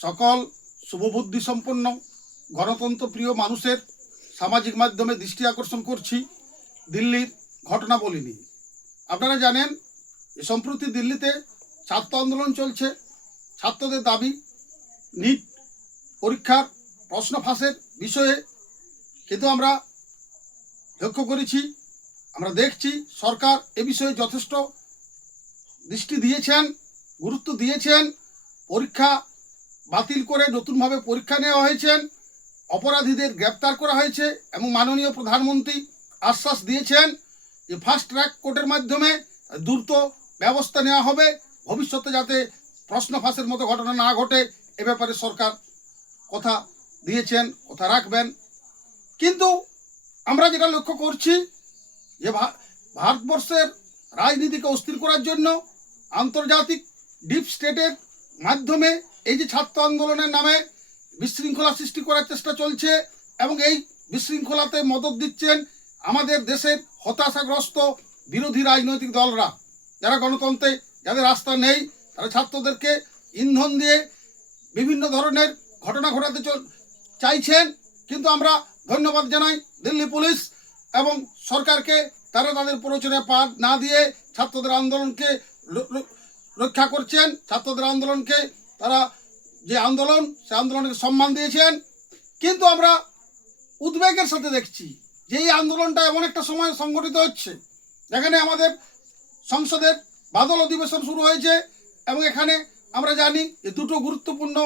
সকল শুভবুদ্ধি সম্পন্ন গণতন্ত্র প্রিয় মানুষের সামাজিক মাধ্যমে দৃষ্টি আকর্ষণ করছি দিল্লির ঘটনাবলী নিয়ে। আপনারা জানেন সম্প্রতি দিল্লিতে ছাত্র আন্দোলন চলছে। ছাত্রদের দাবি নিট পরীক্ষার প্রশ্ন ফাঁসের বিষয়ে, কিন্তু আমরা লক্ষ্য করেছি, আমরা দেখছি সরকার এ বিষয়ে যথেষ্ট দৃষ্টি দিয়েছেন, গুরুত্ব দিয়েছেন। পরীক্ষা বাতিল করে নতুনভাবে পরীক্ষা নেওয়া হয়েছে, অপরাধীদের গ্রেপ্তার করা হয়েছে এবং মাননীয় প্রধানমন্ত্রী আশ্বাস দিয়েছেন যে ফাস্ট ট্র্যাক কোর্টের মাধ্যমে দ্রুত ব্যবস্থা নেওয়া হবে, ভবিষ্যতে যাতে প্রশ্ন ফাঁসের মতো ঘটনা না ঘটে এ ব্যাপারে সরকার কথা দিয়েছেন, কথা রাখবেন। কিন্তু আমরা যেটা লক্ষ্য করছি যে ভারতবর্ষের রাজনীতিকে অস্থির করার জন্য আন্তর্জাতিক ডিপ স্টেটের মাধ্যমে এই যে ছাত্র আন্দোলনের নামে বিশৃঙ্খলা সৃষ্টি করার চেষ্টা চলছে এবং এই বিশৃঙ্খলাতে মদত দিচ্ছেন আমাদের দেশের হতাশাগ্রস্ত বিরোধী রাজনৈতিক দলরা, যারা গণতন্ত্রে যাদের আস্থা নেই, তারা ছাত্রদেরকে ইন্ধন দিয়ে বিভিন্ন ধরনের ঘটনা ঘটাতে চাইছেন। কিন্তু আমরা ধন্যবাদ জানাই দিল্লি পুলিশ এবং সরকারকে, তারা তাদের প্ররোচনায় পা না দিয়ে ছাত্রদের আন্দোলনকে রক্ষা করছেন। ছাত্রদের আন্দোলনকে তারা যে আন্দোলন, সে আন্দোলনকে সম্মান দিয়েছেন। কিন্তু আমরা উদ্বেগের সাথে দেখছি যে এই আন্দোলনটা এমন একটা সময় সংগঠিত হচ্ছে যেখানে আমাদের সংসদের বাদল অধিবেশন শুরু হয়েছে এবং এখানে আমরা জানি যে দুটো গুরুত্বপূর্ণ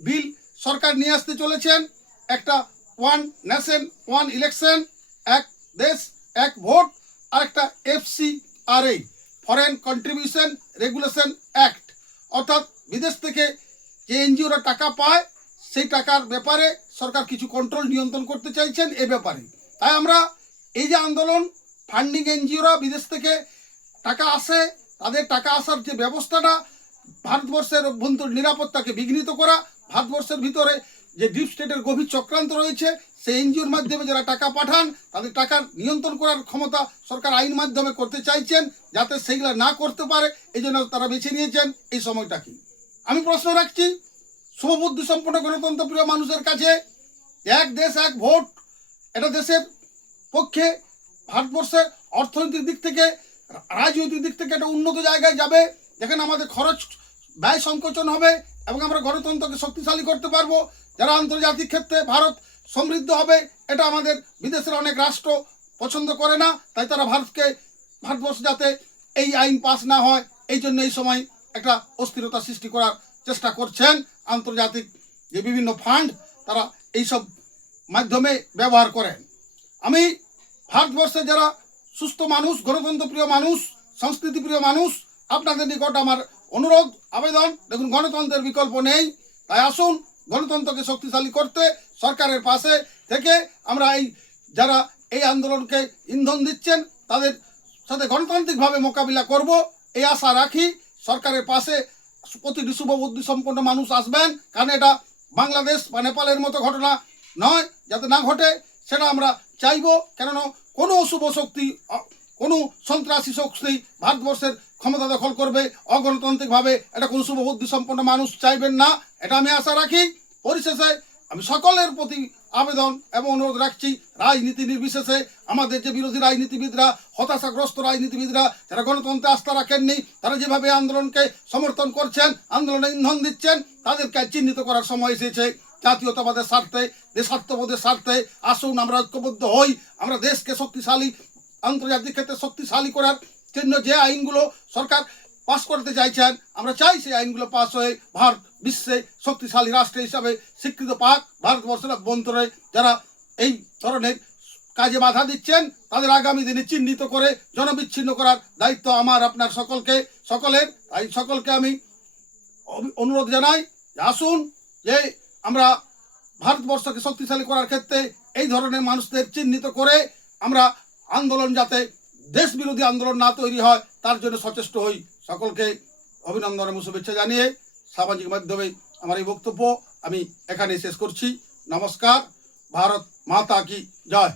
বিল সরকার নিয়ে আসতে চলেছেন। একটা ওয়ান নেশন ওয়ান ইলেকশন, এক দেশ এক ভোট, আর একটা FCRA foreign contribution regulation act, অর্থাৎ বিদেশ থেকে যে এনজিওরা টাকা পায় সেই টাকার ব্যাপারে সরকার কিছু কন্ট্রোল নিয়ন্ত্রণ করতে চাইছেন এ ব্যাপারে। তাই আমরা এই যে আন্দোলন, ফান্ডিং এনজিওরা বিদেশ থেকে টাকা আসে, তাদের টাকা আসার যে ব্যবস্থাটা, ভারতবর্ষের অভ্যন্তরীণ নিরাপত্তাকে বিঘ্নিত করা, ভারতবর্ষের ভিতরে যে ডিপ স্টেটের গভীর চক্রান্ত রয়েছে সেই এনজিওর মাধ্যমে যারা টাকা পাঠান তাদের টাকার নিয়ন্ত্রণ করার ক্ষমতা সরকার আইন মাধ্যমে করতে চাইছেন, যাতে সেইগুলা না করতে পারে এই জন্য তারা বেছে নিয়েছেন এই সময়টা। কি আমি প্রশ্ন রাখছি শুভবুদ্ধি সম্পন্ন গণতন্ত্র প্রিয় মানুষের কাছে, এক দেশ এক ভোট, এটা দেশের পক্ষে ভারতবর্ষের অর্থনৈতিক দিক থেকে, রাজনৈতিক দিক থেকে একটা উন্নত জায়গায় যাবে, যেখানে আমাদের খরচ ব্যয় সংকোচন হবে এবং আমরা গণতন্ত্রকে শক্তিশালী করতে পারবো, যারা আন্তর্জাতিক ক্ষেত্রে ভারত সমৃদ্ধ হবে। এটা আমাদের বিদেশের অনেক রাষ্ট্র পছন্দ করে না, তাই তারা ভারতবর্ষ যাতে এই আইন পাস না হয় এই জন্য এই সময় একটা অস্থিরতা সৃষ্টি করার চেষ্টা করছেন। আন্তর্জাতিক যে বিভিন্ন ফান্ড তারা এইসব মাধ্যমে ব্যবহার করেন। আমি ভারতবর্ষে যারা সুস্থ মানুষ, গণতন্ত্র প্রিয় মানুষ, সংস্কৃতি প্রিয় মানুষ, আপনাদের নিকট আমার অনুরোধ, আবেদন, দেখুন গণতন্ত্রের বিকল্প নেই, তাই আসুন গণতন্ত্রকে শক্তিশালী করতে সরকারের পাশে থেকে আমরা যারা এই আন্দোলনকে ইন্ধন দিচ্ছেন তাদের সাথে গণতান্ত্রিকভাবে মোকাবিলা করব এই আশা রাখি। সরকারের পাশে প্রতিটি শুভবুদ্ধি সম্পন্ন মানুষ আসবেন, কারণ এটা বাংলাদেশ বা নেপালের মতো ঘটনা নয়, যাতে না ঘটে সেটা আমরা চাইব। কেননা কোনো অশুভ শক্তি, কোনো সন্ত্রাসী শক্তি ভারতবর্ষের ক্ষমতা দখল করবে অগণতান্ত্রিকভাবে, এটা কোনো শুভবুদ্ধি সম্পন্ন মানুষ চাইবেন না, এটা আমি আশা রাখি। পরিশেষে আমি সকলের প্রতি আবেদন এবং অনুরোধ রাখছি, রাজনীতি নির্বিশেষে আমাদের যে বিরোধী রাজনীতিবিদরা, হতাশাগ্রস্ত রাজনীতিবিদরা, যারা গণতন্ত্রে আস্থা রাখেননি, তারা যেভাবে আন্দোলনকে সমর্থন করছেন, আন্দোলনে ইন্ধন দিচ্ছেন, তাদেরকে চিহ্নিত করার সময় এসেছে। জাতীয়তাবাদের স্বার্থে, দেশাত্মবোধের স্বার্থে আসুন আমরা ঐক্যবদ্ধ হই। আমরা দেশকে শক্তিশালী, আন্তর্জাতিক ক্ষেত্রে শক্তিশালী করার জন্য যে আইনগুলো সরকার পাস করতে চাইছেন, আমরা চাই সেই আইনগুলো পাস হয়ে ভারত বিশ্বে শক্তিশালী রাষ্ট্র হিসাবে স্বীকৃত পাক। ভারতবর্ষের অভ্যন্তরে যারা এই ধরনের কাজে বাধা দিচ্ছেন তাদের আগামী দিনে চিহ্নিত করে জনবিচ্ছিন্ন করার দায়িত্ব আমার, আপনার সকলের। তাই সকলকে আমি অনুরোধ জানাই যে আসুন যে আমরা ভারতবর্ষকে শক্তিশালী করার ক্ষেত্রে এই ধরনের মানুষদের চিহ্নিত করে আমরা আন্দোলন যাতে দেশ বিরোধী আন্দোলন না তৈরি হয় তার জন্য সচেষ্ট হই। সকলকে অভিনন্দন এবং শুভেচ্ছা জানিয়ে সামাজিক মাধ্যমে আমার এই বক্তব্য আমি এখানে শেষ করছি। নমস্কার। ভারত মাতা কি জয়।